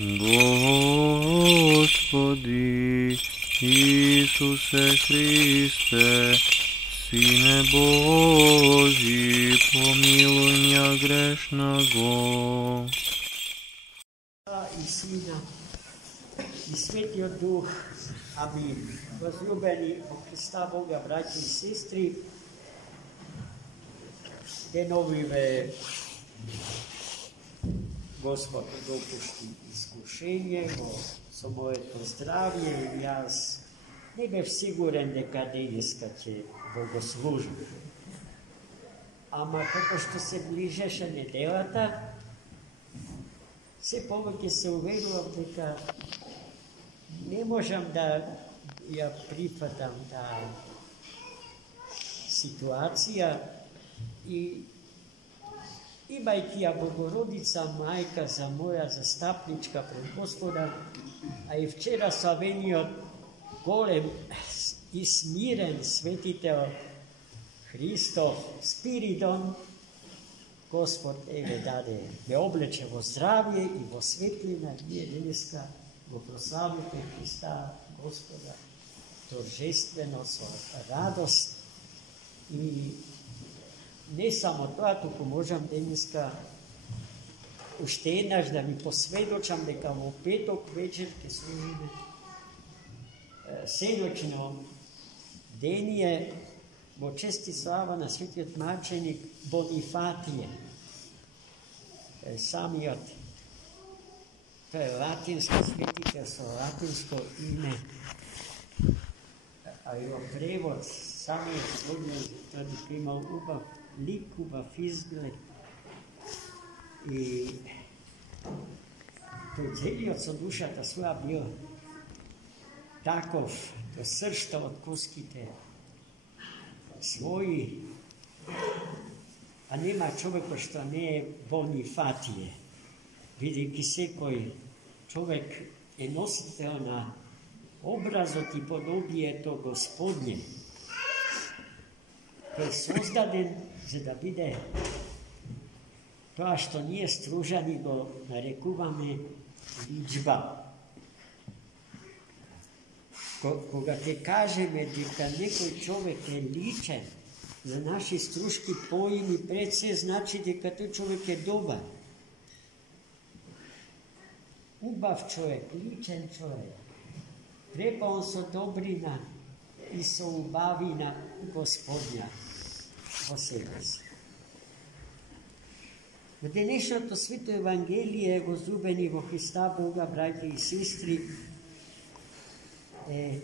Господи Исусе Христе, Сине Божий, помилуй меня грешного. I Sina i Svetio Duh. Amin. Возлюбени у Христа Бога, братья и сестры, деновиве Господ допусти изкушение со моето здравие и аз не бев сигурен дека денеска ќе богослужам. Ама како што се ближеше неделата, се повеќе се уверувам дека не можам да ја прифатам таа ситуација и имајќи ја Богородица мајка за моја застапничка пред Господа, а и вчера славениот голем и смирен светител Христов Спиридон, Господ еве даде, ме облече во здравје и во светлина. Ние денеска го прославите Христа Господа торжествено, со радост. И не само тоа, туку можам денеска уште еднаш да ви посведочам дека во петок вечер ќе служиме сеночно дение во чест и слава на светиот маченик Бонифатије. Самиот, тој е латинско светител со латинско име, а и во превод самиот служител тој имал убав лик, убав изглед и тој целиот со душата своја бил таков до сршта од куските своји, а нема човек што не е Бонифатије, бидејќи секој човек е носител на образот и подобието Господње. Тој е создаден за да биде тоа што ние стружани го нарекуваме личба. Кога ќе кажеме дека некој човек е личен за наши струшки поими, пред се значи дека тој човек е добар. Убав човек, личен човек, препон со добрина и со убавина Господја во себе си. Во денешното свето Евангелие, возлюбени во Христа Бога, браќа и сестри, е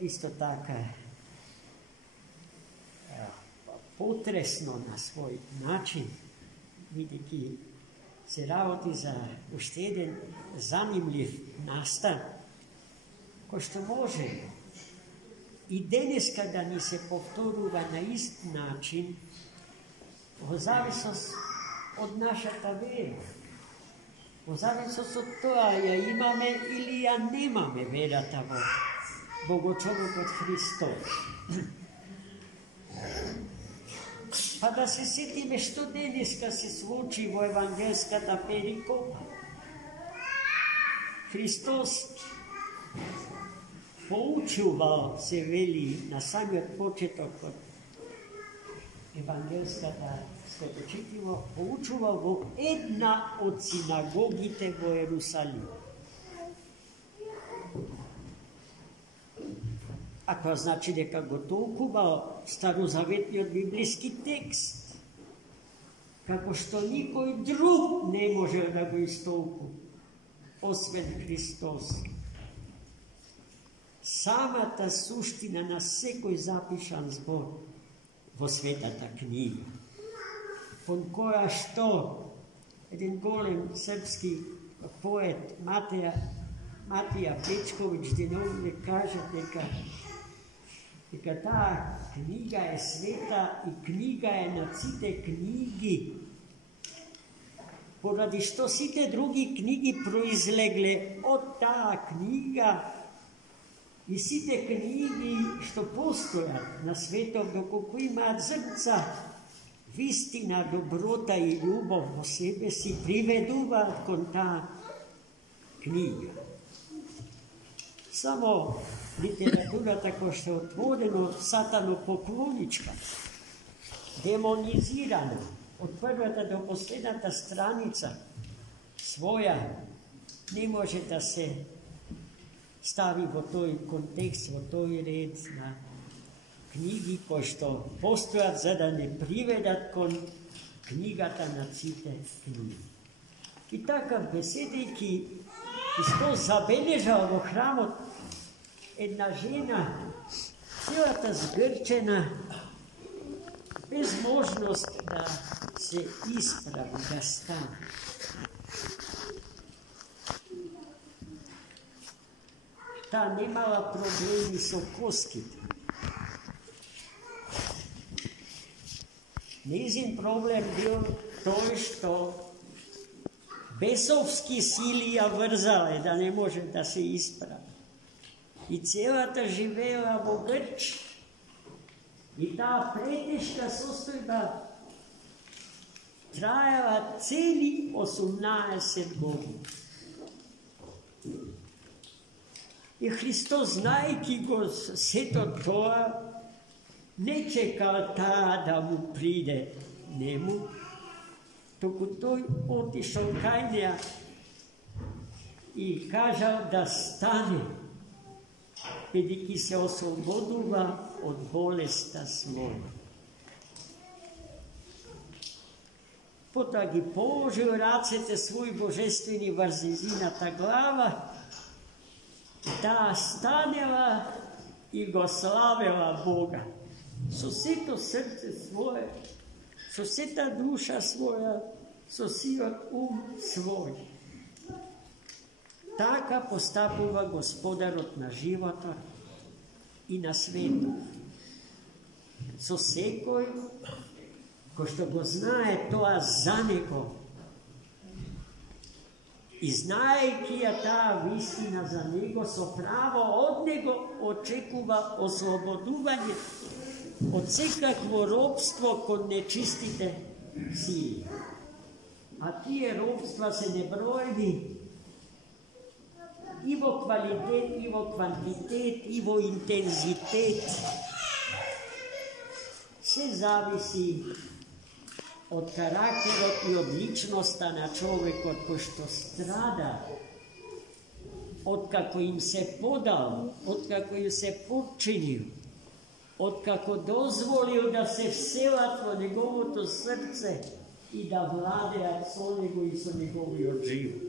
исто така потресно на свој начин, бидејќи се работи за уште еден занимлив настан, кој што може и денеска да ни се повторува на ист начин, во зависност од нашата вера. Во зависност од тоа ја имаме или ја немаме верата во Богочовекот Христос. Па да се сетиме што денеска се случи во евангелската перикопа. Христос поучувал, се вели на самиот почеток од евангелската светочитиво, поучувал во една од синагогите во Ерусалим. Ако значи дека го толкувал старозаветниот библиски текст, како што никој друг не може да го истолкува, освен Христос. Самата суштина на секој запишан збор во светата книга, кон која што еден голем српски поет Матија Печковиќ деновиве кажа дека таа книга е света и книга е на сите книги, поради што сите други книги произлегле од таа книга и сите книги што постојат на светот, доколку имаат зрца, Вистина, доброта и љубов во себе си приведуваат кон таа книга. Само литературата која што е отворено сатанопоклоничка, демонизирана, од првата до последната страница своја, не може да се стави во тој контекст, во тој ред на книги кои што постојат за да не приведат кон книгата на сите книги. И така, беседејќи, Христос забележал во храмот една жена, целата згрчена, без можност да се исправи, да стане. Таа немала проблеми со коските. Нејзин проблем бил тој што бесовски сили ја врзале да не може да се исправи. И целата живеела во грч. И таа претешка состојба траела цели 18 години. И Христос, знајќи го сето тоа, не чекал таа да му приде нему, току тој отишол кај неа и кажал да стане, бидејќи се ослободува од болеста своја. Потоа ги положил рацете своји божествени врз незината глава, таа станела и го славела Бога со сето срце свое, со сета душа своја, со сиот ум свој. Така постапува Господарот на животот и на светот. Со секој кој што го знае тоа за него и знаејќи ја таа вистина за него, со право од него очекува ослободување од секакво робство кон нечистите сили. А тие робства се неброеви и во квалитет, и во квантитет, и во интензитет. Се зависи од карактерот и од личноста на човекот кој што страда, откако им се подал, откако им се подчинил, откако дозволил да се вселат во неговото срце и да владеат со него и со неговиот живот.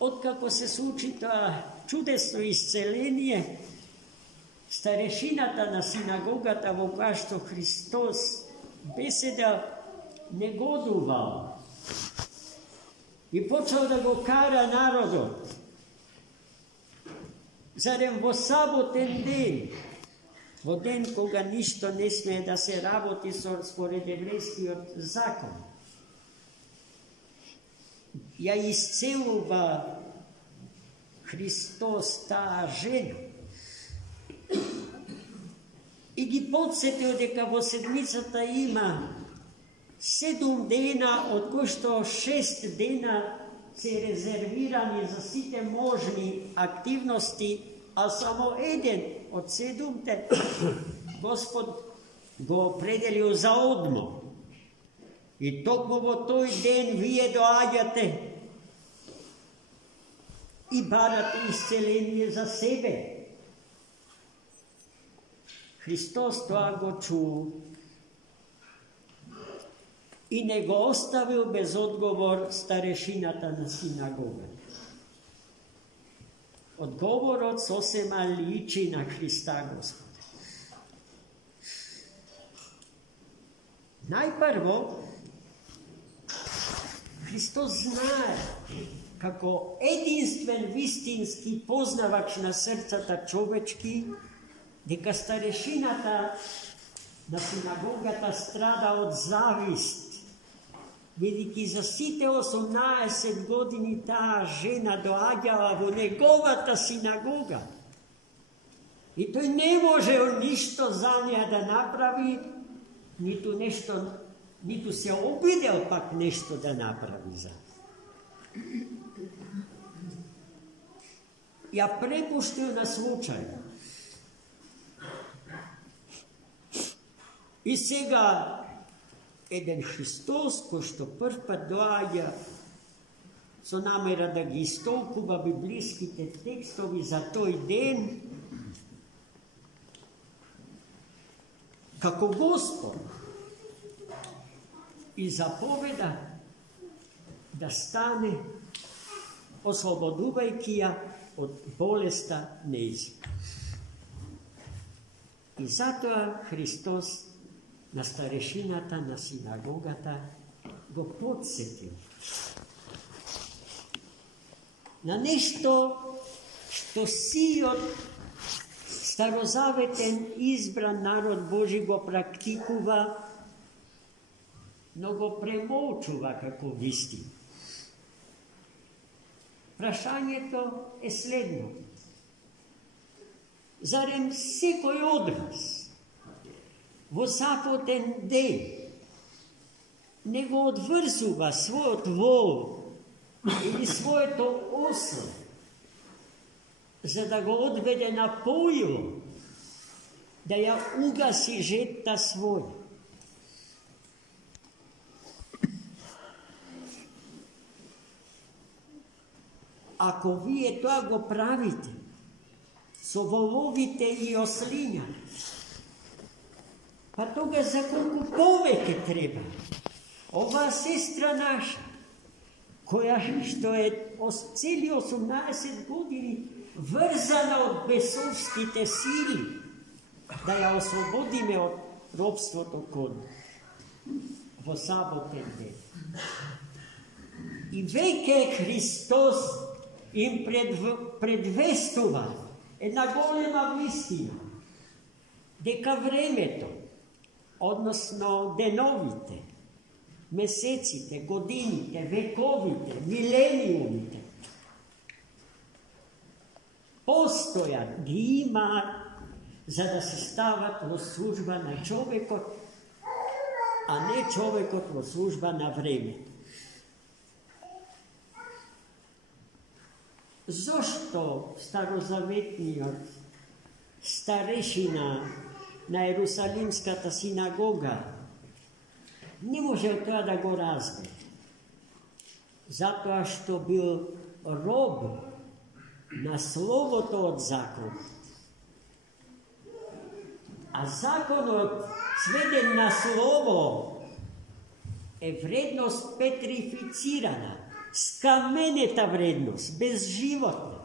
Откако се случи тоа чудесно исцеление, старешината на синагогата во која што Христос беседал, негодувал и почел да го кара народот. Зарем во саботен ден, во ден кога ништо не смее да се работи според еврејскиот закон, ја исцелува Христос таа жена и ги подсетил дека во седмицата има 7 дена, од кои што 6 дена се резервирани за сите можни активности, а само еден од 7-те Господ го определил за одмор. И токму во тој ден вие доаѓате и барате исцеление за себе. Христос тоа го чул и не го оставил без одговор старешината на синагога. Одговорот сосема личи на Христа Господ. Најпрво, Христос знае како единствен вистински познавач на срцата човечки, дека старешината на синагогата страда од завист, бидејќи за сите 18 години таа жена доаѓала во неговата синагога. И тој не можел ништо за неа да направи, niti se obidel pak nešto da napravi za to. Ja prepuštio na slučaju. I сега един Христос, кој што прв пат доаѓа со намера да ги истолкува библиските текстови за тој ден, како Господ, и заповеда да стане, ослободувајќи ја од болеста нејзина. И затоа Христос на старешината на синагогата го подсетил на нешто што сиот старозаветен избран народ Божи го практикува, но го премолчува како вистина. Прашањето е следното. Зарем секој од вас во саботен ден не го одврзува својот вол или своето осло за да го одведе на поило, да ја угаси жетта своја? Ако вие тоа го правите со воловите и ослиња, па тога за колку повеќе треба оваа сестра наша, која што е цели 18 години врзана од бесовските сили, да ја ослободиме од робството кон во саботен ден. И веќе Христос им предвестува една голема вистина, дека времето, односно деновите, месеците, годините, вековите, милениумите, постојат, ги има за да се стават во служба на човекот, а не човекот во служба на времето. Зошто старозаветниот старешина на Ерусалимската синагога не можел тоа да го разбере? Затоа што бил роб на словото од законот. А законот, сведен на слово, е вредност петрифицирана, скаменета вредност, безживотна.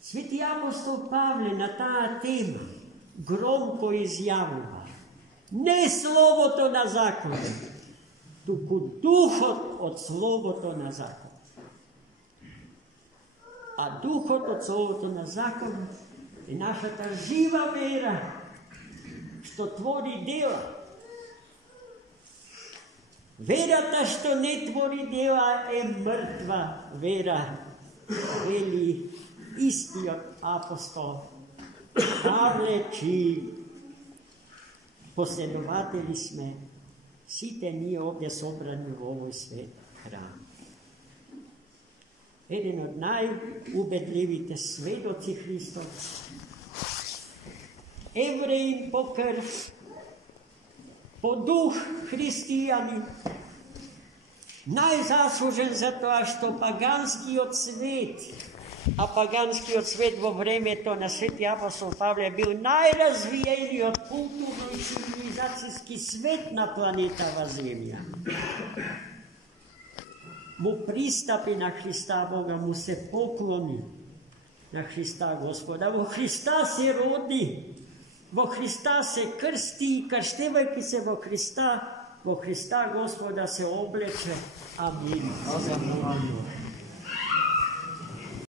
Свети апостол Павле на таа тема громко изјавува: не словото на законот, туку духот од словото на законот. А духот од словото на законот е нашата жива вера, што твори дела. Верата што не твори дела е мртва вера, вели истиот апостол Павле, чии последователи сме сите ние овде собрани во овој свет храм. Еден од најубедливите сведоци Христов, евреин по крв, по дух христијанин, најзаслужен за тоа што паганскиот свет, а паганскиот свет во времето на свети апостол Павле бил најразвиениот културно и цивилизацијски свет на планетава Земја. Му пристапи на Христа Бога, му се поклони на Христа Господа, во Христа се роди, во Христа се крсти и крштевајќи се во Христа Господа се облече. Амин.